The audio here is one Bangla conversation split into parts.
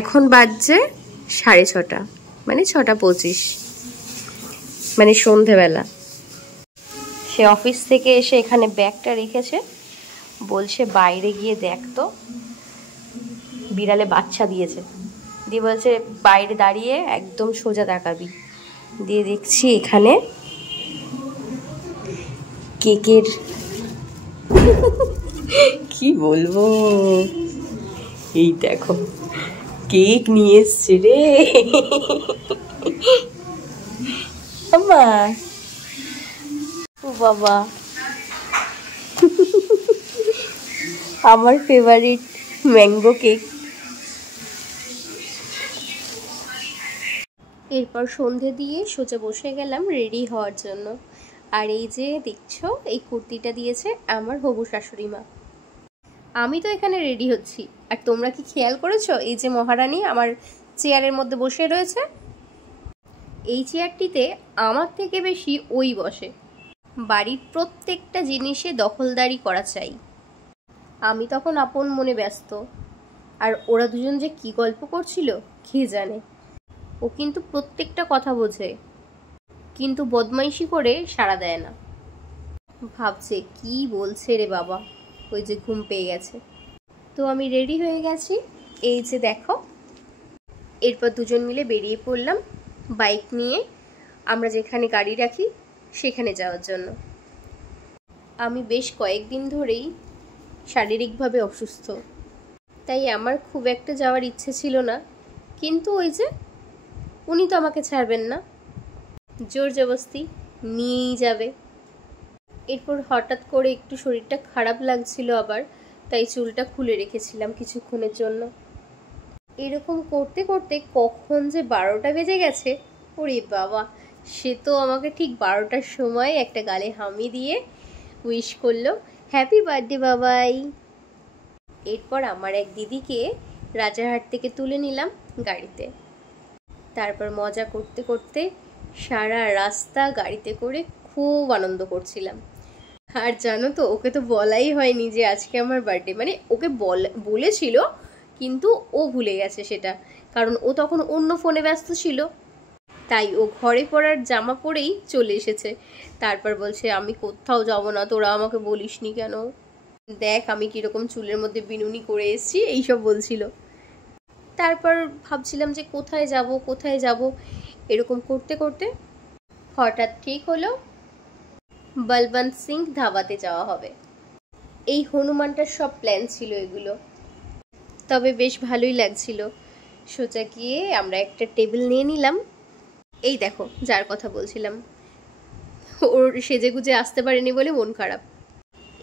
এখন বাজছে 6:30, মানে 6:25, মানে সন্ধেবেলা। সে অফিস থেকে এসে এখানে ব্যাগটা রেখেছে, বলছে বাইরে গিয়ে দেখ তো বিড়ালে বাচ্চা দিয়েছে। দিয়ে বলছে বাইরে দাঁড়িয়ে একদম সোজা তাকাবি। দিয়ে দেখছি এখানে কেকের কি বলবো, এই দেখো কেক নিয়ে এসছে রে আমার। ও বাবা, আমার ফেভারিট ম্যাঙ্গো কেক। এরপর সন্ধে দিয়ে সোজা বসে গেলাম রেডি হওয়ার জন্য। আর এই যে দেখছো এই কুর্তিটা দিয়েছে আমার হবু শাশুড়ি মা। আমি তো এখানে রেডি হচ্ছি, আর তোমরা কি খেয়াল করেছো এই যে মহারানী আমার চেয়ারের মধ্যে বসে রয়েছে? এই চেয়ারটিতে আমার থেকে বেশি ওই বসে। বাড়ির প্রত্যেকটা জিনিসে দখলদারি করা চাই। আমি তখন আপন মনে ব্যস্ত, আর ওরা দুজন যে কি গল্প করছিল কে জানে। ও কিন্তু প্রত্যেকটা কথা বোঝে, কিন্তু বদমাইশি করে সাড়া দেয় না। ভাবছে কি বলছে রে বাবা, ওই যে ঘুম পেয়ে গেছে। তো আমি রেডি হয়ে গেছি, এই যে দেখো। এরপর দুজন মিলে বেরিয়ে পড়লাম বাইক নিয়ে আমরা যেখানে গাড়ি রাখি সেখানে যাওয়ার জন্য। আমি বেশ কয়েকদিন ধরেই শারীরিকভাবে অসুস্থ, তাই আমার খুব একটা যাওয়ার ইচ্ছে ছিল না, কিন্তু ওই যে উনি তো আমাকে ছাড়বেন না, জোর জবরদস্তি নিয়েই যাবে। এরপর হঠাৎ করে একটু শরীরটা খারাপ লাগছিল আবার, তাই চুলটা খুলে রেখেছিলাম কিছুক্ষণের জন্য। এরকম করতে করতে কখন যে 12টা বেজে গেছে, ওরে বাবা। সে তো আমাকে ঠিক 12টার সময় একটা গালে হামি দিয়ে উইশ করলো, হ্যাপি বার্থডে বাবাই। এরপর আমার এক দিদিকে রাজারহাট থেকে তুলে নিলাম গাড়িতে। তারপর মজা করতে করতে সারা রাস্তা গাড়িতে করে খুব আনন্দ করছিলাম। আর জানো তো, ওকে তো বলাই হয়নি যে আজকে আমার বার্থডে। মানে ওকে বলেছিল, কিন্তু ও ভুলে গেছে সেটা, কারণ ও তখন অন্য ফোনে ব্যস্ত ছিল। তাই ও ঘরে পরার জামা পরেই চলে এসেছে। তারপর বলছে আমি কোথাও যাব না, তোরা আমাকে বলিসনি কেন, দেখ আমি কিরকম চুলের মধ্যে বিনুনি করে এসেছি, এইসব বলছিল। তারপর ভাবছিলাম যে কোথায় যাব কোথায় যাব, এরকম করতে করতে হঠাৎ ঠিক হলো বলবন্ত সিং ধাবাতে যাওয়া হবে। এই হনুমানটার সব প্ল্যান ছিল এগুলো, তবে বেশ ভালোই লাগছিল। সোজা গিয়ে আমরা একটা টেবিল নিয়ে নিলাম। এই দেখো যার কথা বলছিলাম, ওর সেজেগুজে আসতে পারেনি বলে মন খারাপ।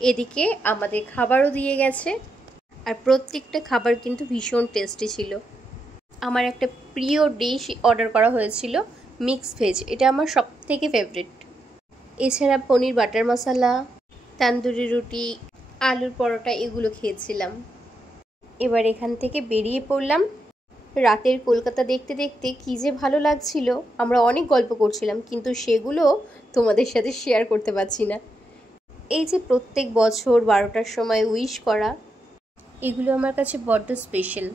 এদিকে আমাদের খাবারও দিয়ে গেছে, আর প্রত্যেকটা খাবার কিন্তু ভীষণ টেস্টি ছিল। আমার একটা প্রিয় ডিশ অর্ডার করা হয়েছিল মিক্স ভেজ, এটা আমার সব থেকে ফেভারিট। এছাড়া পনির বাটার মশলা, তান্দুরি রুটি, আলুর পরোটা এগুলো খেয়েছিলাম। এবার এখান থেকে বেরিয়ে পড়লাম। রাতের কলকাতা দেখতে দেখতে কী যে ভালো লাগছিল, আমরা অনেক গল্প করছিলাম, কিন্তু সেগুলো তোমাদের সাথে শেয়ার করতে পারছি না। এই যে প্রত্যেক বছর 12টার সময় উইশ করা, এগুলো আমার কাছে বড্ড স্পেশাল।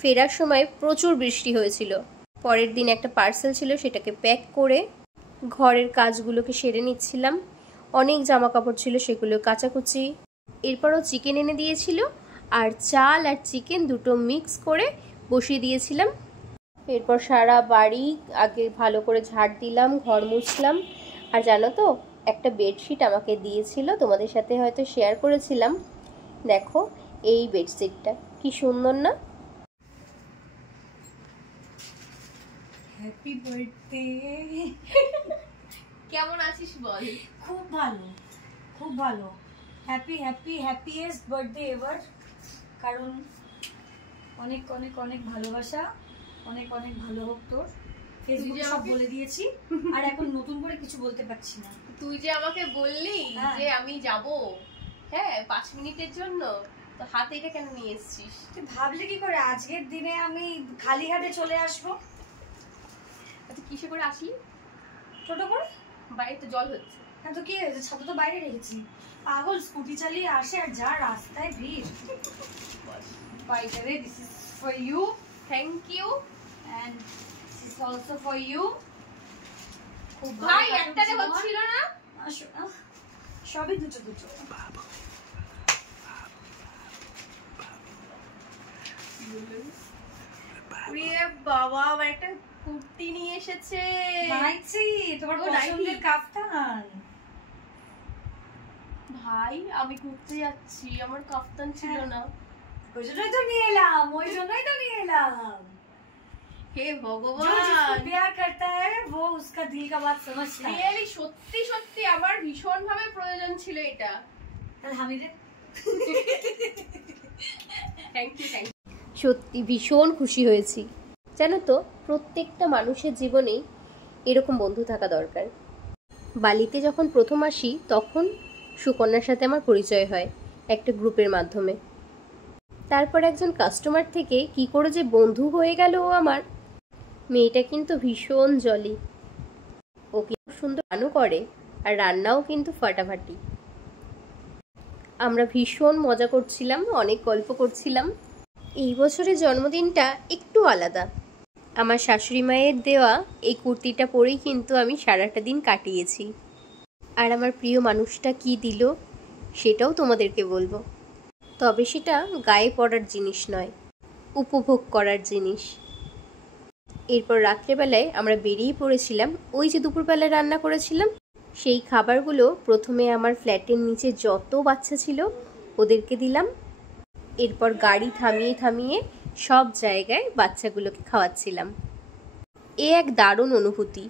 ফেরার সময় প্রচুর বৃষ্টি হয়েছিল। পরের দিন একটা পার্সেল ছিল, সেটাকে প্যাক করে ঘরের কাজগুলোকে সেরে নিচ্ছিলাম। অনেক জামা কাপড় ছিল, সেগুলো কাচাকুচি। এরপরও চিকেন এনে দিয়েছিল, আর চাল আর চিকেন দুটো মিক্স করে বসিয়ে দিয়েছিলাম। এরপর সারা বাড়ি আগে ভালো করে ঝাড় দিলাম, ঘর মুছলাম। আর জানো তো, একটা বেডশিট আমাকে দিয়েছিল, তোমাদের সাথে হয়তো শেয়ার করেছিলাম। দেখো এই বেডশিটটা কি সুন্দর না? Happy birthday. কেমন আছিস বল? খুব ভালো, খুব ভালো। Happiest birthday ever. কারণ অনেক অনেক অনেক ভালোবাসা, অনেক অনেক ভালো হোক তোর। ফেসবুকে সব বলে দিয়েছি, আর এখন নতুন করে কিছু বলতে পারছি না। তুই যে আমাকে বললি যে আমি যাব, হ্যাঁ 5 মিনিটের জন্য, তো হাতে এটা কেন নিয়ে এসেছিস? তুই ভাবলি কি করে আজকের দিনে আমি খালি হাতে চলে আসবো? আচ্ছা কিসে করে আসলি? ছোট করে। বাইরে তো জল হচ্ছে। হ্যাঁ তো কি হয়েছে, ছাতা তো বাইরে রেখেছি। পাগল, স্কুটি চালিয়ে আসে আর যা রাস্তায় ভিড়। By the way, this is for you. Thank you. and this is also for you. খুব ভাই একটাতে হচ্ছিল না, সবই দুটো দুটো। বাবা আমার একটা কুর্তি নিয়ে এসেছে। নাইছি, তোমার পছন্দের কাফতান। ভাই আমি ঘুরতে যাচ্ছি, আমার কাফতান ছিল না। ওই জন্যই তো নিয়ে এলাম, ওই জন্যই তো নিয়ে এলাম। হে जो ভগবান, जिसको प्यार करता है वो उसका दिल का बात समझता है। রিয়েলি সত্যি সত্যি আমার ভীষণ ভাবে প্রয়োজন ছিল এটা। তাহলে হামিদের থ্যাংক ইউ থ্যাংক ইউ। সত্যি ভীষণ খুশি হয়েছি। জানো তো, প্রত্যেকটা মানুষের জীবনেই এরকম বন্ধু থাকা দরকার। বালিতে যখন প্রথম আসি তখন সুকন্যার সাথে আমার পরিচয় হয় একটা গ্রুপের মাধ্যমে। তারপর একজন কাস্টমার থেকে কি করে যে বন্ধু হয়ে গেল ও আমার। মেয়েটা কিন্তু ভীষণ জলি, ও কিন্তু সুন্দর গানও করে আর রান্নাও কিন্তু ফাটাফাটি। আমরা ভীষণ মজা করছিলাম, অনেক গল্প করছিলাম। এই বছরের জন্মদিনটা একটু আলাদা। আমার শাশুড়ি মায়ের দেওয়া এই কুর্তিটা পরেই কিন্তু আমি সারাটা দিন কাটিয়েছি। আর আমার প্রিয় মানুষটা কি দিল সেটাও তোমাদেরকে বলবো। তবে সেটা গায়ে পড়ার জিনিস নয়, উপভোগ করার জিনিস। এরপর রাত্রেবেলায় আমরা বেরিয়ে পড়েছিলাম। ওই যে দুপুরবেলায় রান্না করেছিলাম সেই খাবারগুলো প্রথমে আমার ফ্ল্যাটের নিচে যত বাচ্চা ছিল ওদেরকে দিলাম। এরপর গাড়ি থামিয়ে থামিয়ে সব জায়গায় বাচ্চাগুলোকে খাওয়াচ্ছিলাম। এ এক দারুণ অনুভূতি।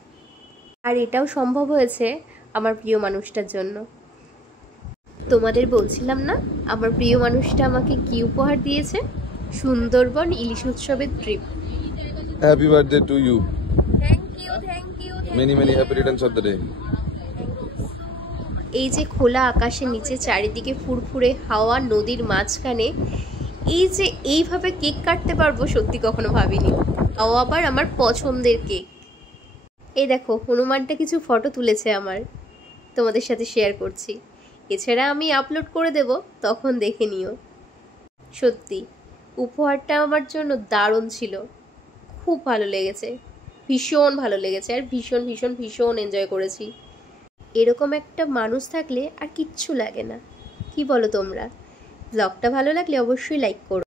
আর এটাও সম্ভব হয়েছে আমার প্রিয় মানুষটার জন্য। তোমাদের বলছিলাম না আমার প্রিয় মানুষটা আমাকে কি উপহার দিয়েছে? সুন্দরবন ইলিশ উৎসবের trip. Happy birthday to you. Thank you thank you. Many happy returns of the day. এই যে খোলা আকাশের নিচে চারিদিকে ফুরফুরে হাওয়া, নদীর মাঝখানে এই যে এইভাবে কেক কাটতে পারবো সত্যি কখনো ভাবিনি। তাও আবার আমার পছন্দের কেক। এই দেখো হনুমানটা কিছু ফটো তুলেছে আমার, তোমাদের সাথে শেয়ার করছি। এছাড়া আমি আপলোড করে দেব, তখন দেখে নিও। সত্যি উপহারটা আমার জন্য দারুণ ছিল, খুব ভালো লেগেছে, ভীষণ ভালো লেগেছে। আর ভীষণ ভীষণ ভীষণ এনজয় করেছি। এরকম একটা মানুষ থাকলে আর কিচ্ছু লাগে না। কি বলো তোমরা? ব্লগটা ভালো লাগলে অবশ্যই লাইক করো।